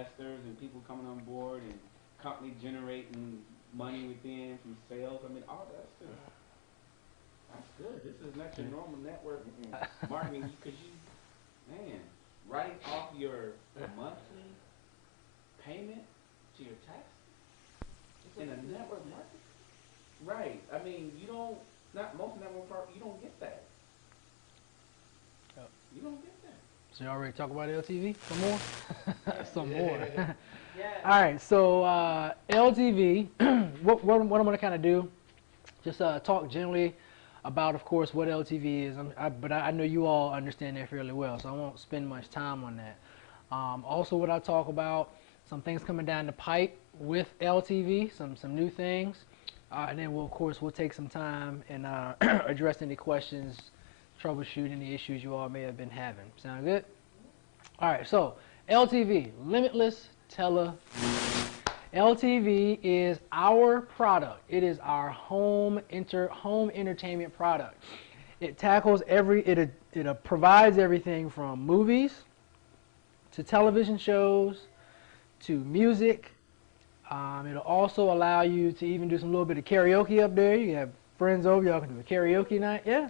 investors and people coming on board and company generating money within from sales. I mean, all that's just, that's good. This is not your normal network marketing because you, man, write off your monthly payment to your taxes in a network market. Right. I mean, you don't. Not most network market. You don't get that. You don't get that. So you already talked about LTV? Some more? Some more. Yeah. All right, so LTV, what I'm going to kind of do, just talk generally about, of course, what LTV is. But I know you all understand that fairly well, so I won't spend much time on that. Also, what I talk about, some things coming down the pipe with LTV, some new things. And then, of course, we'll take some time and address any questions, troubleshoot any issues you all may have been having. Sound good? All right, so LTV, limitless television. LTV is our product. It is our home entertainment product. It tackles it provides everything from movies to television shows to music. It'll also allow you to even do some little bit of karaoke up there. You have friends over, y'all can do a karaoke night. Yeah,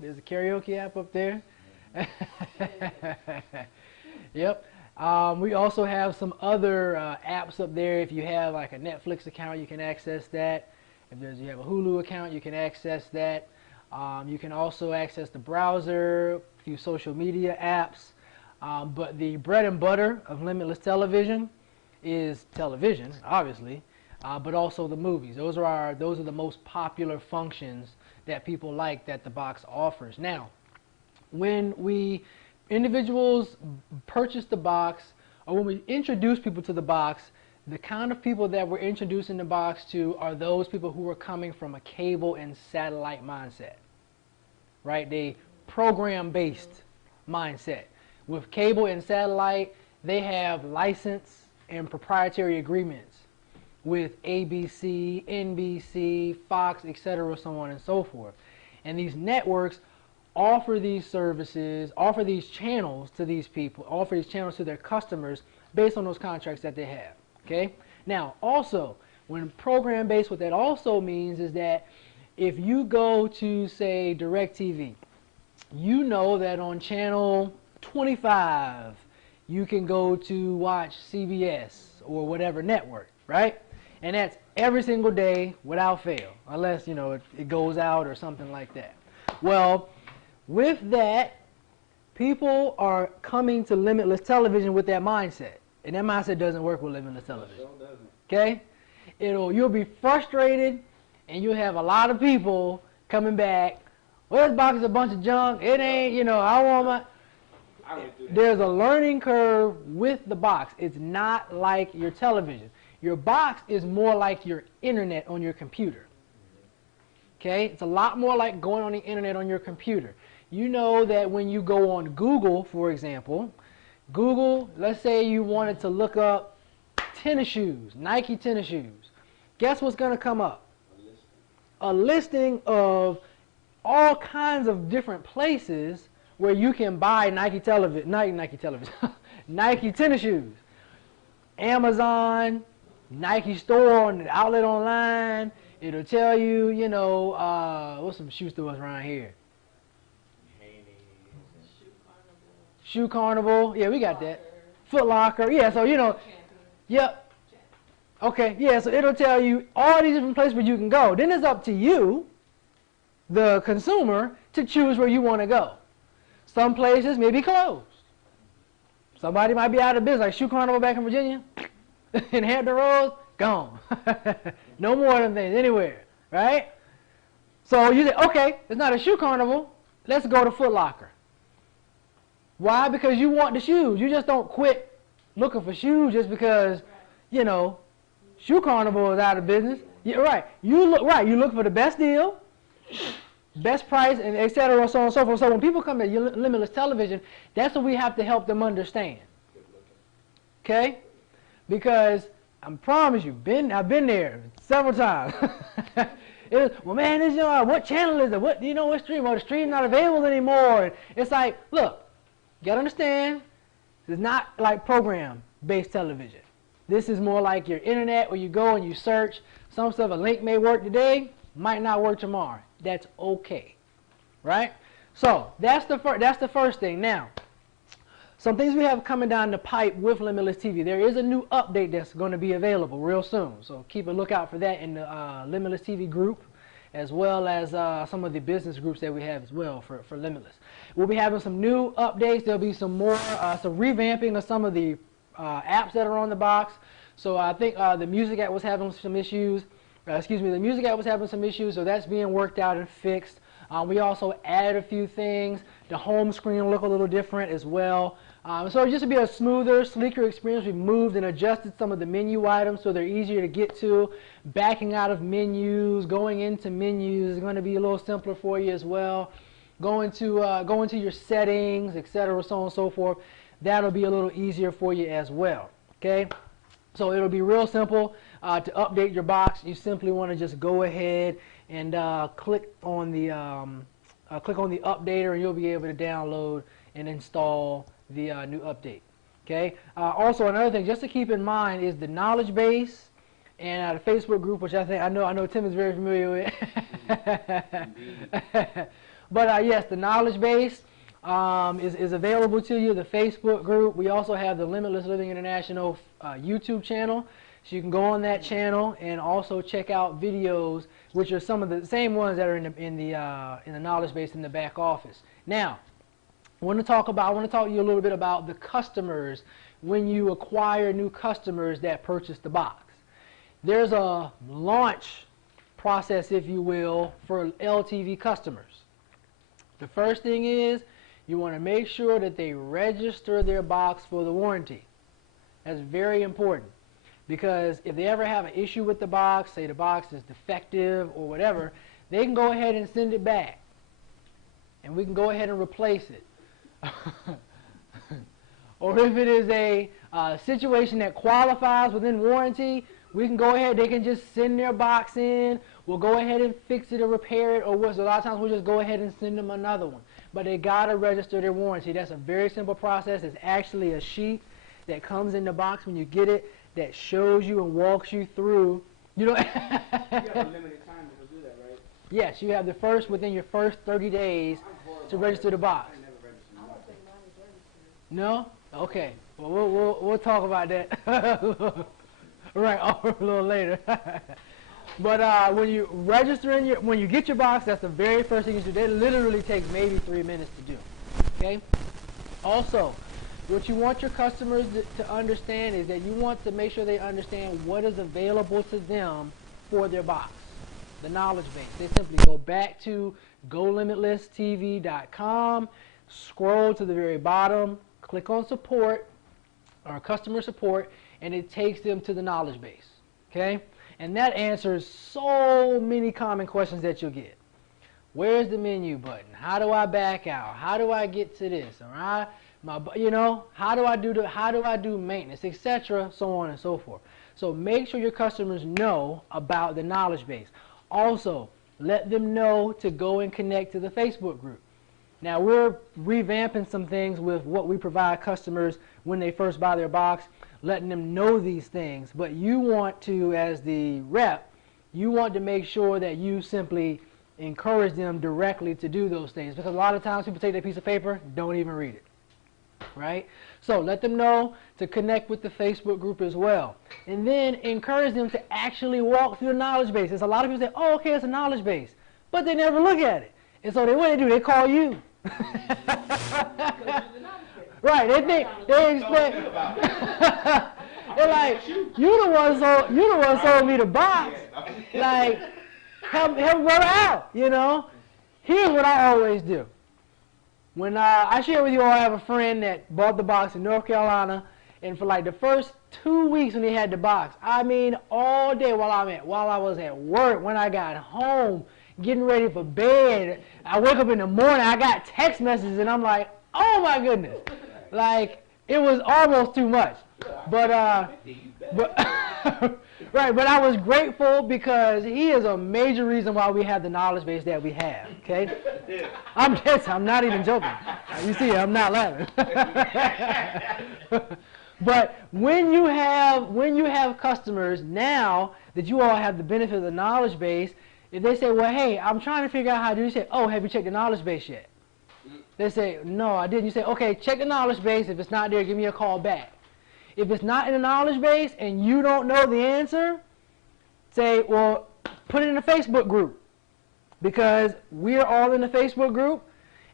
there's a karaoke app up there. Yep. We also have some other apps up there. If you have like a Netflix account, you can access that. If you have a Hulu account, you can access that. You can also access the browser, a few social media apps. But the bread and butter of limitless television is television, obviously, but also the movies. Those are the most popular functions that people like that the box offers. Now, when individuals purchase the box, or when we introduce people to the box, the kind of people that we're introducing the box to are those people who are coming from a cable and satellite mindset, right? They program-based mindset. With cable and satellite, they have license and proprietary agreements with ABC, NBC, Fox, etc., so on and so forth. And these networks offer these services, offer these channels to these people, offer these channels to their customers based on those contracts that they have. Okay? Now, also, when program-based, what that also means is that if you go to, say, DirecTV, you know that on channel 25, you can go to watch CBS or whatever network, right? And that's every single day without fail, unless, it goes out or something like that. Well, with that, people are coming to limitless television with that mindset. And that mindset doesn't work with limitless television. It doesn't. Okay? You'll be frustrated, and you'll have a lot of people coming back, well, this box is a bunch of junk. It ain't, I want my... There's a learning curve with the box. It's not like your television. Your box is more like your internet on your computer. Okay? It's a lot more like going on the internet on your computer. You know that when you go on Google, for example, Google, let's say you wanted to look up tennis shoes, Nike tennis shoes. Guess what's going to come up? A listing of all kinds of different places where you can buy Nike tennis shoes. Amazon, Nike store, on the outlet online. It'll tell you, what's some shoe stores around here? Shoe Carnival. Yeah, we got that. Foot Locker. Yeah, so, yep. Okay, yeah, so it'll tell you all these different places where you can go. Then it's up to you, the consumer, to choose where you want to go. Some places may be closed. Somebody might be out of business, like Shoe Carnival back in Virginia. In Hampton Roads, gone. No more of them things anywhere, right? So you say, okay, it's not a Shoe Carnival. Let's go to Foot Locker. Why? Because you want the shoes. You just don't quit looking for shoes just because, Shoe Carnival is out of business. Yeah, right. You look for the best deal, best price, and et cetera, so on and so forth. So when people come to limitless television, that's what we have to help them understand. Okay? Because I promise you, I've been there several times. Well, man, what channel is it? What stream? Well, the stream's not available anymore. It's like, look, you gotta understand, It's not like program-based television. This is more like your internet where you go and you search. Some stuff, a link may work today, might not work tomorrow. That's okay, right? So that's the first thing. Now, some things we have coming down the pipe with Limitless TV. There is a new update that's going to be available real soon. So keep a lookout for that in the Limitless TV group, as well as some of the business groups that we have as well for Limitless. We'll be having some new updates. There'll be some more, some revamping of some of the apps that are on the box. So I think the music app was having some issues. The music app was having some issues, so that's being worked out and fixed. We also added a few things. The home screen will look a little different as well. So just to be a smoother, sleeker experience, we've moved and adjusted some of the menu items so they're easier to get to. Backing out of menus, going into menus is going to be a little simpler for you as well. Going to your settings, etc., so on and so forth. That'll be a little easier for you as well. Okay, so it'll be real simple to update your box. You simply want to just go ahead and click on the updater, and you'll be able to download and install the new update. Okay. Also, another thing just to keep in mind is the knowledge base and the Facebook group, which I know Tim is very familiar with. But yes, the knowledge base is available to you. The Facebook group. We also have the Limitless Living International YouTube channel. So you can go on that channel and also check out videos, which are some of the same ones that are in the knowledge base in the back office. Now, I want to talk to you a little bit about the customers when you acquire new customers that purchase the box. There's a launch process, if you will, for LTV customers. The first thing is you want to make sure that they register their box for the warranty. That's very important. Because if they ever have an issue with the box, say the box is defective or whatever, they can go ahead and send it back. And we can go ahead and replace it. Or if it is a situation that qualifies within warranty, we can go ahead, they can just send their box in, we'll go ahead and fix it or repair it, or a lot of times we'll just go ahead and send them another one. But they got to register their warranty. That's a very simple process. It's actually a sheet that comes in the box when you get it, that shows you and walks you through. You know, you have a limited time to do that, right? Yes, you have within your first 30 days to register the box. I never registered. I don't think mine is registered. No? Okay. Well, we'll talk about that. Right, a little later. But when you register when you get your box, that's the very first thing you do. That literally takes maybe 3 minutes to do. Okay. Also, what you want your customers to understand is that you want to make sure they understand what is available to them for their box, the knowledge base. They simply go back to golimitlesstv.com, scroll to the very bottom, click on support or customer support, and it takes them to the knowledge base. Okay? And that answers so many common questions that you'll get. Where's the menu button? How do I back out? How do I get to this? All right? How do I do maintenance, etc., so on and so forth. So make sure your customers know about the knowledge base. Also, let them know to go and connect to the Facebook group. Now, we're revamping some things with what we provide customers when they first buy their box, letting them know these things. But you want to, as the rep, you want to make sure that you simply encourage them directly to do those things. Because a lot of times people take that piece of paper, don't even read it. Right? So let them know to connect with the Facebook group as well. And then encourage them to actually walk through the knowledge base. There's a lot of people say, oh, okay, it's a knowledge base. But they never look at it. And so what they do, they call you. Right, they expect, they're like, you the one sold me the box. Like, help brother out, you know. Here's what I always do. When I share with you all, I have a friend that bought the box in North Carolina, and for like the first 2 weeks when he had the box, I mean all day while I was at work, when I got home, getting ready for bed, I wake up in the morning, I got text messages, and I'm like, oh my goodness. Like, it was almost too much. But Right, but I was grateful because he is a major reason why we have the knowledge base that we have. Okay, Yeah. I'm not even joking. You see, I'm not laughing. But when you have customers now that you all have the benefit of the knowledge base, if they say, well, hey, I'm trying to figure out how to do, you say, oh, have you checked the knowledge base yet? They say, no, I didn't. You say, okay, check the knowledge base. If it's not there, give me a call back. If it's not in the knowledge base and you don't know the answer, say, well, put it in a Facebook group, because we're all in the Facebook group,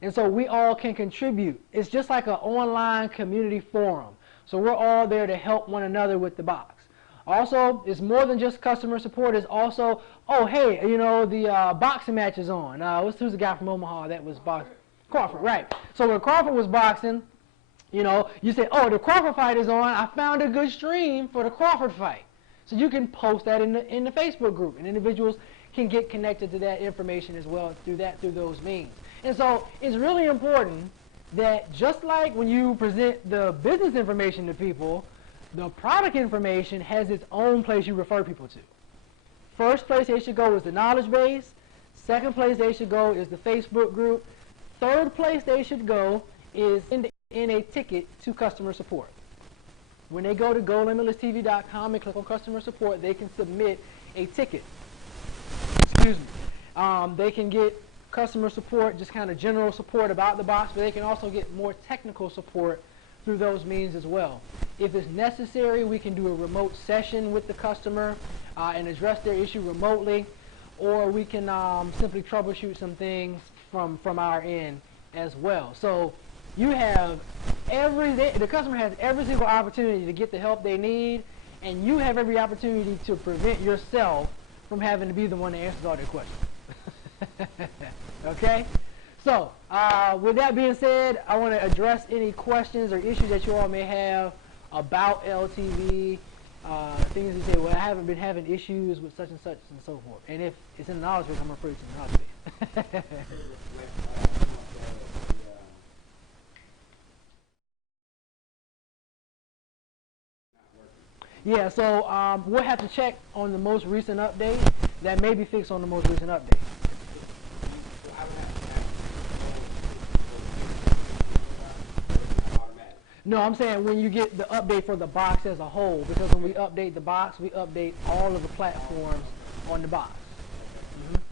and so we all can contribute. It's just like an online community forum. So we're all there to help one another with the box. Also, it's more than just customer support. It's also, oh, hey, you know, the boxing match is on. Who's the guy from Omaha that was boxing? Crawford, right. So when Crawford was boxing, you know, you say, oh, the Crawford fight is on. I found a good stream for the Crawford fight. So you can post that in the Facebook group, and individuals can get connected to that information as well through those means. And so it's really important that just like when you present the business information to people, the product information has its own place you refer people to. First place they should go is the knowledge base. Second place they should go is the Facebook group. Third place they should go is in a ticket to customer support. When they go to golimitlesstv.com and click on customer support, they can submit a ticket. Excuse me. They can get customer support, just kind of general support about the box, but they can also get more technical support through those means as well. If it's necessary, we can do a remote session with the customer and address their issue remotely, or we can simply troubleshoot some things from our end as well. So you have the customer has every single opportunity to get the help they need, and you have every opportunity to prevent yourself from having to be the one that answers all their questions. Okay? So, with that being said, I want to address any questions or issues that you all may have about LTV. Things you say, well, I haven't been having issues with such and so forth. And if it's in the knowledge base, I'm going to refer you to the knowledge base. Yeah, so we'll have to check on the most recent update. That may be fixed on the most recent update. No, I'm saying when you get the update for the box as a whole, because when we update the box, we update all of the platforms on the box. Mm-hmm.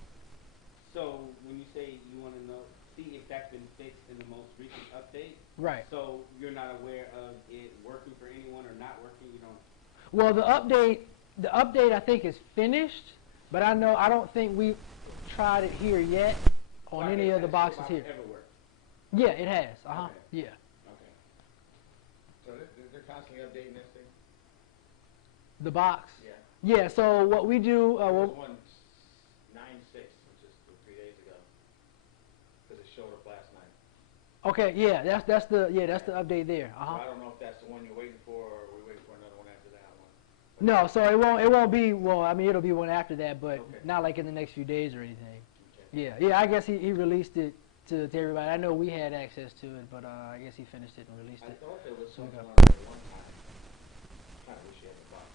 So when you say you want to know, see if that's been fixed in the most recent update, right? So you're not aware of it working for anyone or not working. You don't. Well, the update I think is finished, but I don't think we've tried it here yet on any of the boxes here. Ever work? Yeah, it has. Okay. Yeah. So they're constantly updating this thing? The box? Yeah. Yeah, so what we do... There's one 9.6, which is 3 days ago, because it showed up last night. Okay, yeah, that's the update there. So I don't know if that's the one you're waiting for, or we're waiting for another one after that one. No, so it won't be, well, I mean, it'll be one after that, but okay. Not like in the next few days or anything. Okay. Yeah, I guess he released it to everybody. I know we had access to it, but I guess he finished it and released it. I thought there was something go. on there one time. I kind of wish you had the box